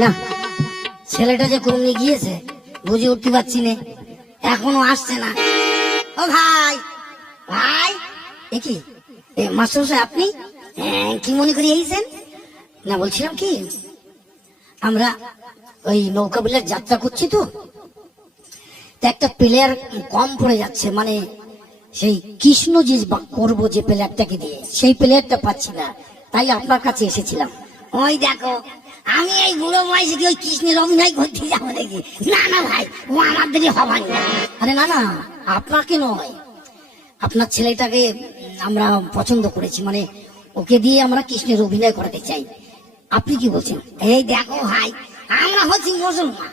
না, ছেলেটা যে কমনি গিয়েছে বুঝে উঠতে পারছি না, এখনো আসছে না। ও ভাই, ভাই, এ কি মাস্টার সাহেব আপনি কি মনে করে এইছেন? না, বলছিলাম কি, আমরা ওই নৌকা বিলার যাত্রা করছি তো একটা প্লেয়ার কম পড়ে যাচ্ছে, মানে সেই কৃষ্ণ যে করবো যে প্লেয়ারটাকে দিয়ে সেই প্লেয়ারটা পাচ্ছি না, তাই আপনার কাছে এসেছিলাম। ওই দেখো, আমি এই বুড়ো বয়সে কি ওই কৃষ্ণের অভিনয় করতে যাবো নাকি? না না ভাই, ও আমাদেরই হবার না। আরে না না, আপনাকে নয়, আপনার ছেলেটাকে আমরা পছন্দ করেছি, মানে ওকে দিয়ে আমরা কৃষ্ণের অভিনয় করাতে চাই। আপনি কি বলছেন? এই দেখো ভাই, আমরা হচ্ছি মুসলমান,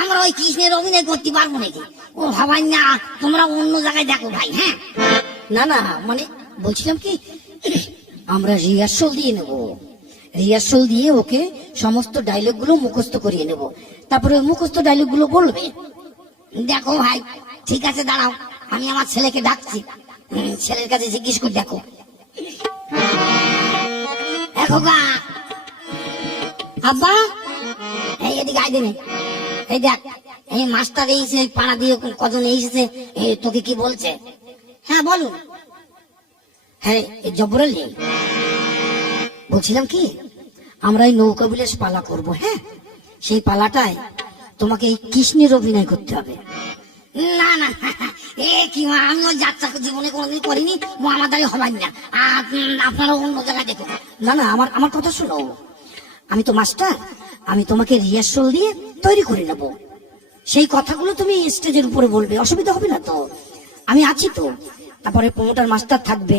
আমরা ওই কৃষ্ণের অভিনয় করতে পারবো নাকি? ও ভাবাই না, তোমরা অন্য জায়গায় দেখো ভাই। হ্যাঁ, না না, মানে বলছিলাম কি, আমরা রিহার্সাল দিয়ে নেব, রিহার্সাল দিয়ে ওকে সমস্ত ডায়লগ গুলো মুখস্থ করিয়ে নেব, তারপরে মুখস্থ ডায়লগ গুলো বলবে। দেখো ভাই, ঠিক আছে, দাঁড়াও, আমি আমার ছেলেকে ডাকছি, ছেলের কাছে জিজ্ঞেস করে দেখো। দেখো গা আব্বা, এই এদিকে আয় দিনে, এই দেখ, এই মাস্টার এসে পাড়া দিয়ে কজন এসেছে, তোকে কি বলছে? হ্যাঁ বলুন। হ্যাঁ, জব্বর আলী, বলছিলাম কি, আমরা এই নৌকা বিলাস পালা করব। হ্যাঁ, সেই পালাটায় তোমাকে এই কৃষ্ণের অভিনয় করতে হবে। না না, এ কি, আমিও যাত্রা জীবনে কোনোদিন করিনি, আমার দ্বারা হবার না, আপনারা অন্য জায়গায় দেখো। না না, আমার কথা শোনো, আমি তো মাস্টার, আমি তোমাকে রিহার্সাল দিয়ে তৈরি করে নেব, সেই কথাগুলো তুমি স্টেজের উপরে বলবে, অসুবিধা হবে না তো? আমি আছি তো, তারপরে প্রমোটার মাস্টার থাকবে।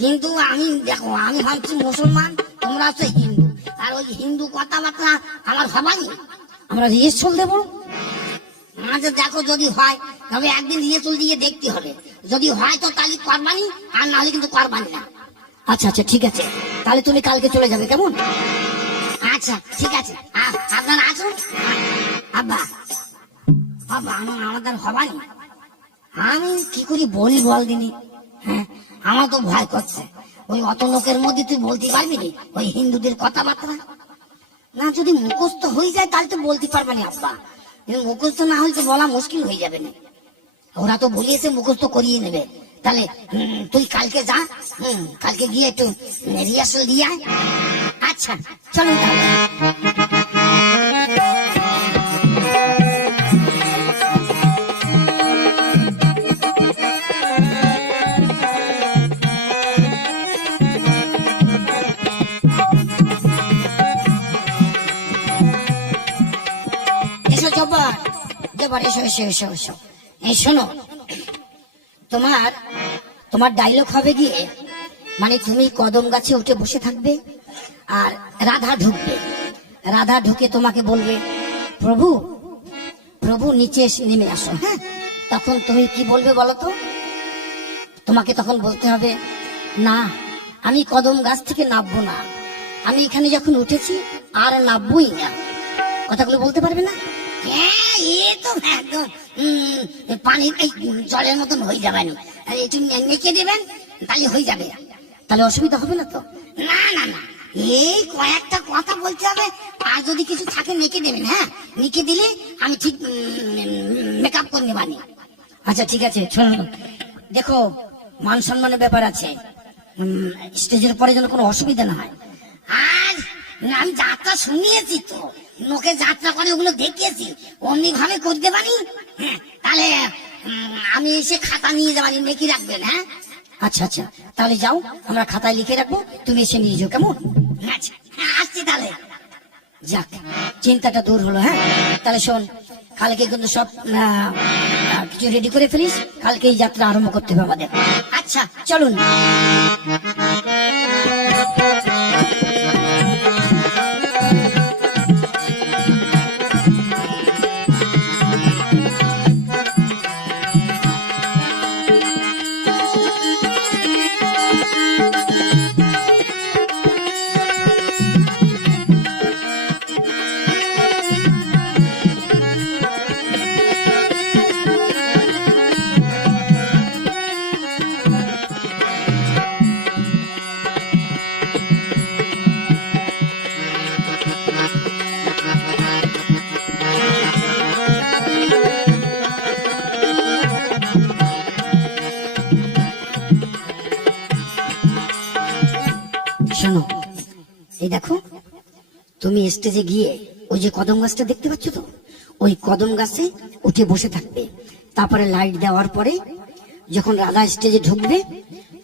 কিন্তু আমি দেখো, আমি ভাবছি মুসলমান, তোমরা হচ্ছে হিন্দু, আর ওই হিন্দু কথাবার্তা আমার হবানি। আমরা রিহার্সাল দেবো, মাঝে দেখো যদি হয় তবে একদিন রিহার্সাল দিয়ে দেখতে হবে, যদি হয় তো তাহলে করবানি, আর নাহলে কিন্তু করবানি না। আচ্ছা আচ্ছা, ঠিক আছে, তাহলে তুমি কালকে চলে যাবে, কেমন? আচ্ছা ঠিক আছে, আপনারা আসুন। আব্বা, বাবা, আমাদের হবানি, আমি কি করি বলি বল দিনি? হ্যাঁ, আমার তো ভয় করছে, ওই অত লোকের মধ্যে তুই বলতে পারবি নি ওই হিন্দুদের কথাবার্তা? না, যদি মুখস্থ হয়ে যায় তাহলে তো বলতে পারবে না আব্বা, মুখস্থ না হলে তো বলা মুশকিল হয়ে যাবে না। ওরা তো বলিয়েছে মুখস্থ করিয়ে নেবে, তাহলে তুই কালকে যা, কালকে গিয়ে একটু রিহার্সাল দিয়ে আয়। আচ্ছা চলুন তাহলে। এসো জব্বার, জব্বার, এসো এসো এসো এসো। এই শোনো, তোমার ডায়লগ হবে গিয়ে, মানে তুমি কদম গাছে উঠে বসে থাকবে, আর রাধা ঢুকবে, রাধা ঢুকে তোমাকে বলবে, প্রভু প্রভু নিচে নেমে আসো। হ্যাঁ, তখন তুমি কি বলবে বলো তো? তোমাকে তখন বলতে হবে, না, আমি কদম গাছ থেকে নামবো না, আমি এখানে যখন উঠেছি আর নামবই না। কথাগুলো বলতে পারবে না? হ্যাঁ, এ তো একদম পানির জলের মতন হয়ে যাবে না, একটু নেকে দেবেন তাহলে হয়ে যাবে, তাহলে অসুবিধা হবে না তো? না না না, এই কয়েকটা কথা বলতে হবে, আর যদি কিছু থাকে নেকে দেবেন। হ্যাঁ, নেকে দিলে আমি ঠিক মেকআপ করে নেবানি। আচ্ছা ঠিক আছে, শোনো, দেখো, মান সম্মানের ব্যাপার আছে, স্টেজের পরে যেন কোনো অসুবিধা না হয়। আর আমি যাত্রা শুনিয়েছি তো, লোকে যাত্রা করে ওগুলো দেখিয়েছি, অমনি ভাবে করতে পারি। হ্যাঁ, তাহলে আমি এসে খাতা নিয়ে যাবানি, লিখে রাখবেন। হ্যাঁ, আচ্ছা আচ্ছা, তাহলে যাও, আমরা খাতায় লিখে রাখবো, তুমি এসে নিয়ে যাও, কেমন? আচ্ছা, আসছি তাহলে। যাক, চিন্তাটা দূর হলো। হ্যাঁ, তাহলে শোন, কালকে কিন্তু সব কিছু রেডি করে ফেলিস, কালকে এই যাত্রা আরম্ভ করতে হবে আমাদের। আচ্ছা চলুন। শোনো, এই দেখো, তুমি স্টেজে গিয়ে ওই যে কদম গাছটা দেখতে পাচ্ছ তো, ওই কদম গাছে উঠে বসে থাকবে। তারপরে লাইট দেওয়ার পরে যখন রাধা স্টেজে ঢুকবে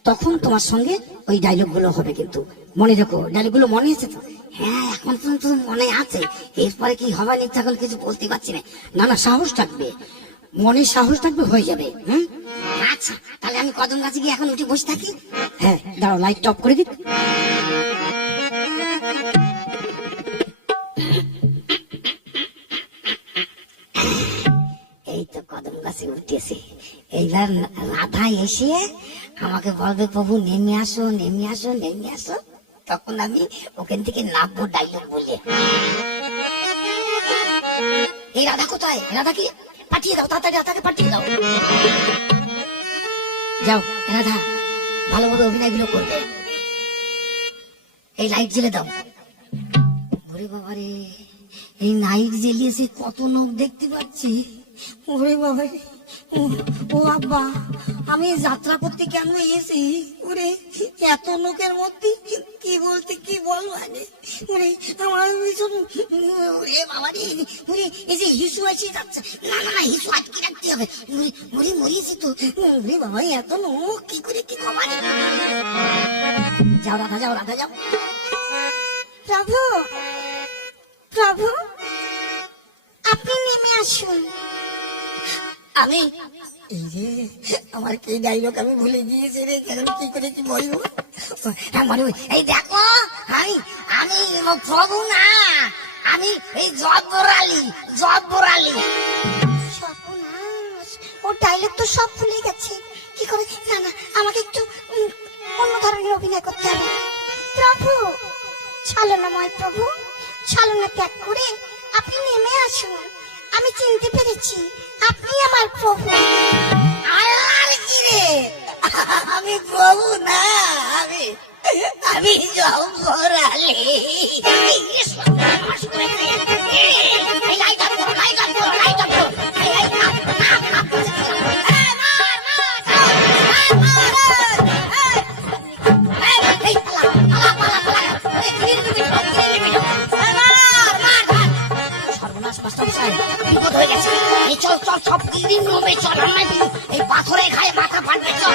তখন তোমার সঙ্গে ওই ডায়লগ গুলো হবে। কিন্তু মনে রেখো, ডায়লগ গুলো মনে আছে তো? হ্যাঁ, এখন পর্যন্ত মনে আছে। এরপরে কি হবে না এখন কিছু বলতে পারছি না। না না, সাহস থাকবে, মনে সাহস থাকবে, হয়ে যাবে। আচ্ছা, তাহলে আমি কদম গাছে গিয়ে এখন উঠে বসে থাকি। হ্যাঁ, দাঁড়াও, লাইট অফ করে দিক। এই তো কদম গাছে উঠতেছে। এইবার রাধা এসে আমাকে বলবে, প্রভু নেমে আসো, নেমে আসো, নেমে আসো। তখন আমি ওখান থেকে নামবো ডায়লগ বলে। এই রাধা কোথায়? রাধাকে পাঠিয়ে দাও, তাড়াতাড়ি রাধাকে পাঠিয়ে দাও। যাও রাধা, ভালোভাবে অভিনয়গুলো করবে। এই লাইট জ্বেলে দাও। ওরে বাবারে, এই লাইট জ্বেলিয়েছে, কত লোক দেখতে পাচ্ছি। ওরে বাবারে, ও আব্বা, আমি যাত্রা করতে কেন এসেছি? ওরে এত লোকের মধ্যে কি বলতে কি বলবো? ওরে আমার ভীষণ, ওরে বাবারে, ওরে এই যে হিসু আসে যাচ্ছে। না না না, হিসু আটকে রাখতে হবে। ওরে মরিয়েছি তো। ওরে বাবা, এত লোক কি করে কি খবর? যাও রাধা, যাও রাধা, যাও। প্রভু, প্রভু, আপনি নেমে আসুন। আমি এই যে আমার কি ডায়লগ আমি ভুলে গিয়েছি রে, কি করে কি বলবো? এই দেখো, আমি আমি প্রভু না, আমি এই জব্বরালি, জব্বরালি। সর্বনাশ, ওর ডায়লগ তো সব ভুলে গেছে। কি করে? না না, আমাকে একটু অন্য ধরনের অভিনয় করতে হবে। প্রভু, ছলনাময় প্রভু, ছলনা ত্যাগ করে আপনি নেমে আসুন। আমি চিনতে পেরেছি আপনি আমার প্রভু। আল্লাহর কি রে, আমি প্রভু না, আমি আমি জব্বরালি। বিপদ হয়ে গেছে। এই চল চল, সব দিন নবে চল, এই পাথরে খায় মাথা ফাটবে, চল।